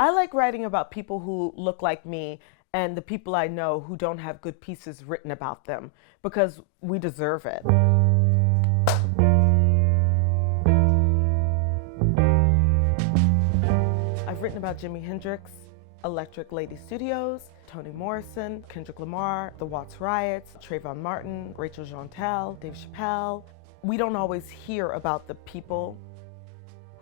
I like writing about people who look like me and the people I know who don't have good pieces written about them because we deserve it. I've written about Jimi Hendrix, Electric Lady Studios, Toni Morrison, Kendrick Lamar, the Watts Riots, Trayvon Martin, Rachel Jeantel, Dave Chappelle. We don't always hear about the people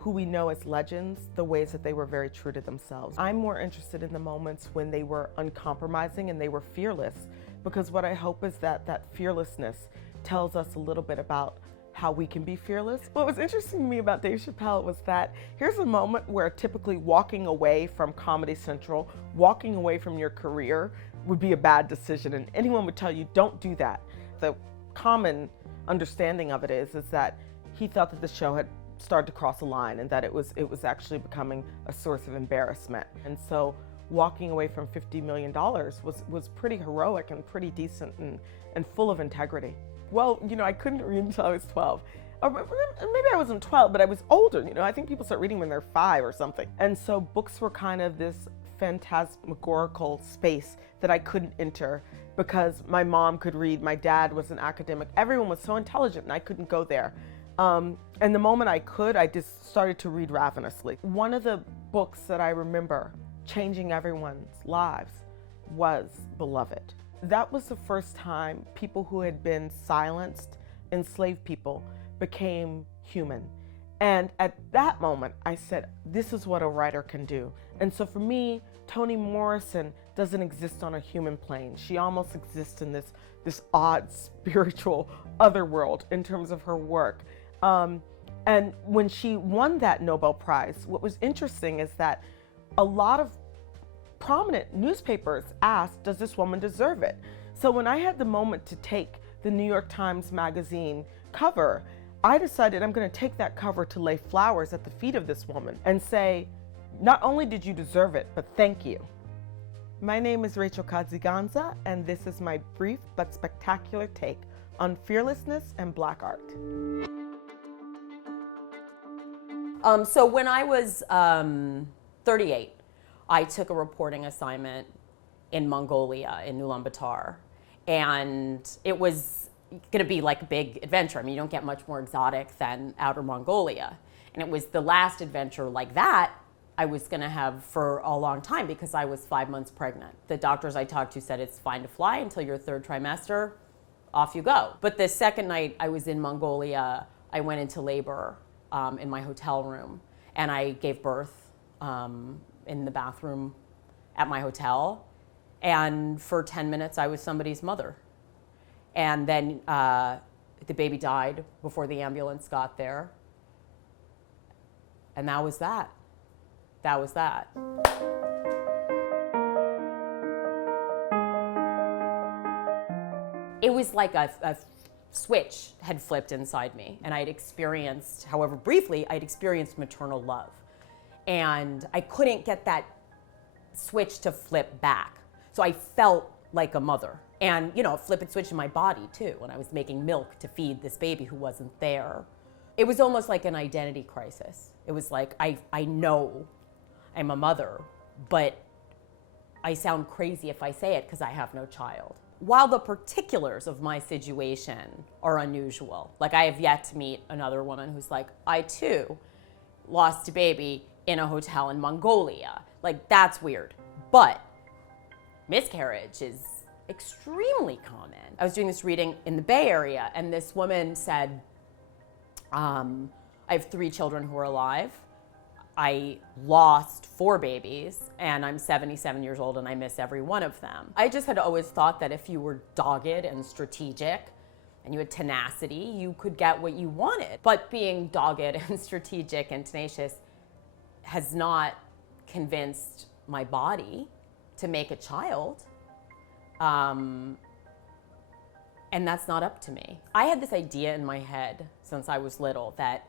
who we know as legends, the ways that they were very true to themselves. I'm more interested in the moments when they were uncompromising and they were fearless, because what I hope is that that fearlessness tells us a little bit about how we can be fearless. What was interesting to me about Dave Chappelle was that here's a moment where typically walking away from Comedy Central, walking away from your career would be a bad decision, and anyone would tell you don't do that. The common understanding of it is that he thought that the show had started to cross a line and that it was actually becoming a source of embarrassment. And so walking away from $50 million was pretty heroic and pretty decent and full of integrity. Well, I couldn't read until I was 12. Or maybe I wasn't 12, but I was older. I think people start reading when they're 5 or something. And so books were kind of this phantasmagorical space that I couldn't enter because my mom could read, my dad was an academic, everyone was so intelligent and I couldn't go there. And the moment I could, I just started to read ravenously. One of the books that I remember changing everyone's lives was Beloved. That was the first time people who had been silenced, enslaved people, became human. And at that moment, I said, this is what a writer can do. And so for me, Toni Morrison doesn't exist on a human plane. She almost exists in this odd spiritual other world in terms of her work. And when she won that Nobel Prize, what was interesting is that a lot of prominent newspapers asked, does this woman deserve it? So when I had the moment to take the New York Times Magazine cover, I decided I'm going to take that cover to lay flowers at the feet of this woman and say, not only did you deserve it, but thank you. My name is Rachel Kadziganza, and this is my brief but spectacular take on fearlessness and Black art. So when I was 38, I took a reporting assignment in Mongolia, in Ulaanbaatar, and it was going to be like a big adventure. I mean, you don't get much more exotic than outer Mongolia. And it was the last adventure like that I was going to have for a long time because I was 5 months pregnant. The doctors I talked to said it's fine to fly until your 3rd trimester, off you go. But the second night I was in Mongolia, I went into labor in my hotel room, and I gave birth in the bathroom at my hotel. And for 10 minutes, I was somebody's mother. And then the baby died before the ambulance got there. And that was that. That was that. It was like a switch had flipped inside me, and I'd experienced, however briefly, I'd experienced maternal love. And I couldn't get that switch to flip back. So I felt like a mother. And, a flippant switch in my body, too, when I was making milk to feed this baby who wasn't there. It was almost like an identity crisis. It was like, I know I'm a mother, but I sound crazy if I say it because I have no child. While the particulars of my situation are unusual, like I have yet to meet another woman who's like, I too lost a baby in a hotel in Mongolia. Like, that's weird. But miscarriage is extremely common. I was doing this reading in the Bay Area, and this woman said, I have 3 children who are alive. I lost 4 babies, and I'm 77 years old, and I miss every one of them. I just had always thought that if you were dogged and strategic, and you had tenacity, you could get what you wanted. But being dogged and strategic and tenacious has not convinced my body to make a child. And that's not up to me. I had this idea in my head since I was little that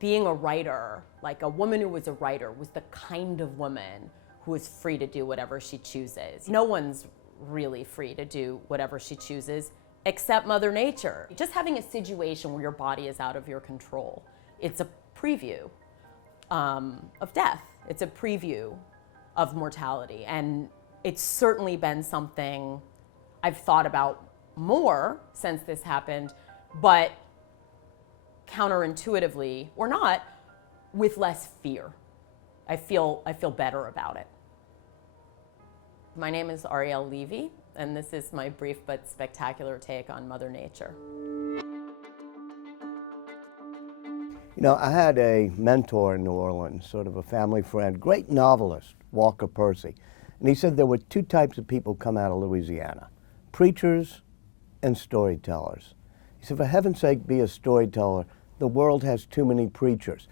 being a writer, like a woman who was a writer, was the kind of woman who is free to do whatever she chooses. No one's really free to do whatever she chooses except Mother Nature. Just having a situation where your body is out of your control, it's a preview of death. It's a preview of mortality. And it's certainly been something I've thought about more since this happened, but counterintuitively, or not, with less fear. I feel better about it. My name is Ariel Levy, and this is my brief but spectacular take on Mother Nature. You know, I had a mentor in New Orleans, sort of a family friend, great novelist, Walker Percy. And he said there were two types of people come out of Louisiana, preachers and storytellers. He said, for heaven's sake, be a storyteller. The world has too many preachers.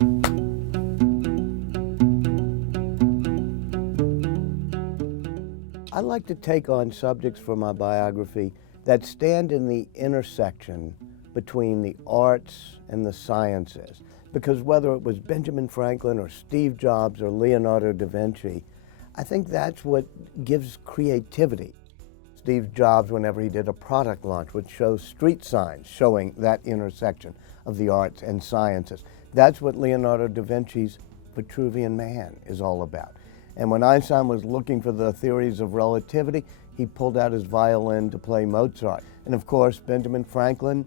I like to take on subjects for my biography that stand in the intersection between the arts and the sciences. Because whether it was Benjamin Franklin or Steve Jobs or Leonardo da Vinci, I think that's what gives creativity. Steve Jobs, whenever he did a product launch, would show street signs showing that intersection of the arts and sciences. That's what Leonardo da Vinci's Vitruvian Man is all about. And when Einstein was looking for the theories of relativity, he pulled out his violin to play Mozart. And of course, Benjamin Franklin,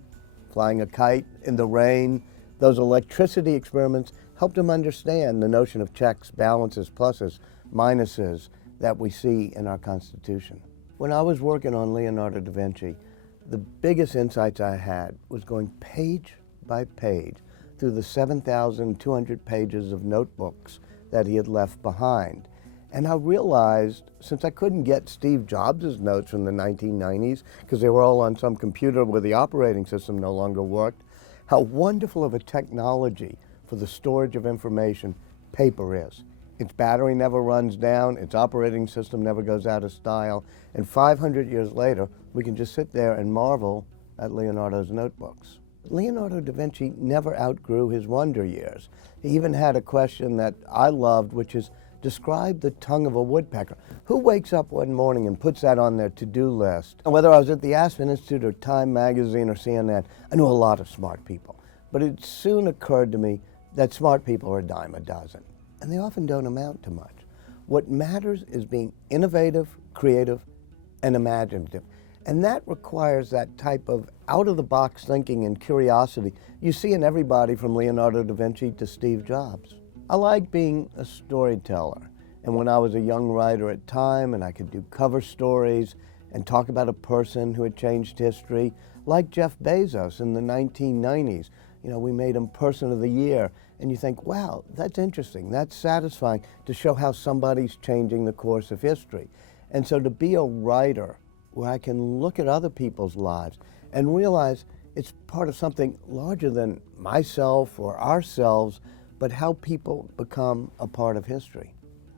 flying a kite in the rain, those electricity experiments helped him understand the notion of checks, balances, pluses, minuses that we see in our Constitution. When I was working on Leonardo da Vinci, the biggest insights I had was going page by page through the 7,200 pages of notebooks that he had left behind. And I realized, since I couldn't get Steve Jobs' notes from the 1990s, because they were all on some computer where the operating system no longer worked, how wonderful of a technology for the storage of information paper is. Its battery never runs down, its operating system never goes out of style, and 500 years later, we can just sit there and marvel at Leonardo's notebooks. Leonardo da Vinci never outgrew his wonder years. He even had a question that I loved, which is, describe the tongue of a woodpecker. Who wakes up one morning and puts that on their to-do list? And whether I was at the Aspen Institute or Time Magazine or CNN, I knew a lot of smart people. But it soon occurred to me that smart people are a dime a dozen, and they often don't amount to much. What matters is being innovative, creative, and imaginative. And that requires that type of out-of-the-box thinking and curiosity you see in everybody from Leonardo da Vinci to Steve Jobs. I like being a storyteller, and when I was a young writer at Time and I could do cover stories and talk about a person who had changed history, like Jeff Bezos in the 1990s. You know, we made him Person of the Year, and you think, wow, that's interesting, that's satisfying to show how somebody's changing the course of history. And so to be a writer where I can look at other people's lives and realize it's part of something larger than myself or ourselves, but how people become a part of history.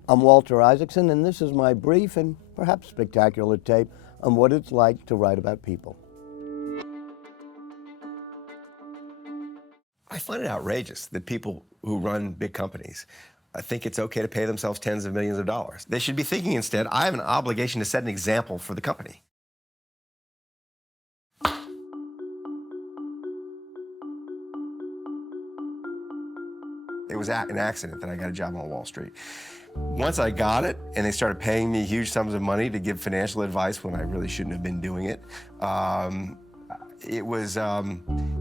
I'm Walter Isaacson, and this is my brief and perhaps spectacular tape on what it's like to write about people. I find it outrageous that people who run big companies think it's okay to pay themselves tens of millions of dollars. They should be thinking instead, I have an obligation to set an example for the company. It was an accident that I got a job on Wall Street. Once I got it, and they started paying me huge sums of money to give financial advice when I really shouldn't have been doing it, it was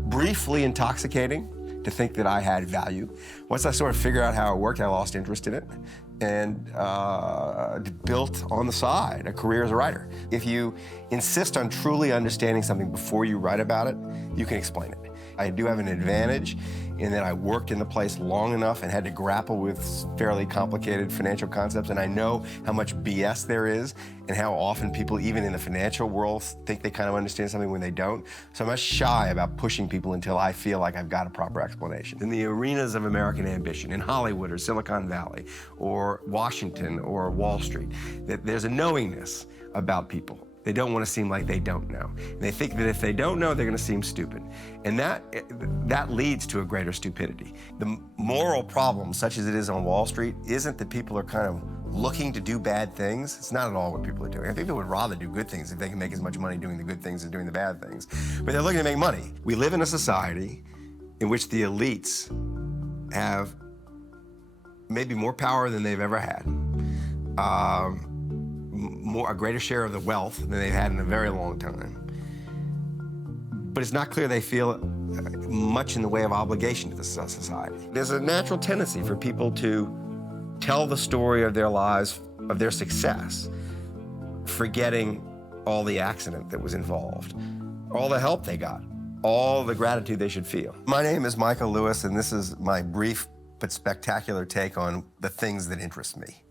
briefly intoxicating to think that I had value. Once I sort of figured out how it worked, I lost interest in it and built on the side a career as a writer. If you insist on truly understanding something before you write about it, you can explain it. I do have an advantage in that I worked in the place long enough and had to grapple with fairly complicated financial concepts, and I know how much BS there is and how often people, even in the financial world, think they kind of understand something when they don't. So I'm not shy about pushing people until I feel like I've got a proper explanation. In the arenas of American ambition, in Hollywood or Silicon Valley or Washington or Wall Street, that there's a knowingness about people. They don't want to seem like they don't know. And they think that if they don't know, they're going to seem stupid. And that leads to a greater stupidity. The moral problem, such as it is on Wall Street, isn't that people are kind of looking to do bad things. It's not at all what people are doing. People would rather do good things if they can make as much money doing the good things as doing the bad things. But they're looking to make money. We live in a society in which the elites have maybe more power than they've ever had, a greater share of the wealth than they've had in a very long time. But it's not clear they feel much in the way of obligation to the society. There's a natural tendency for people to tell the story of their lives, of their success, forgetting all the accident that was involved, all the help they got, all the gratitude they should feel. My name is Michael Lewis, and this is my brief but spectacular take on the things that interest me.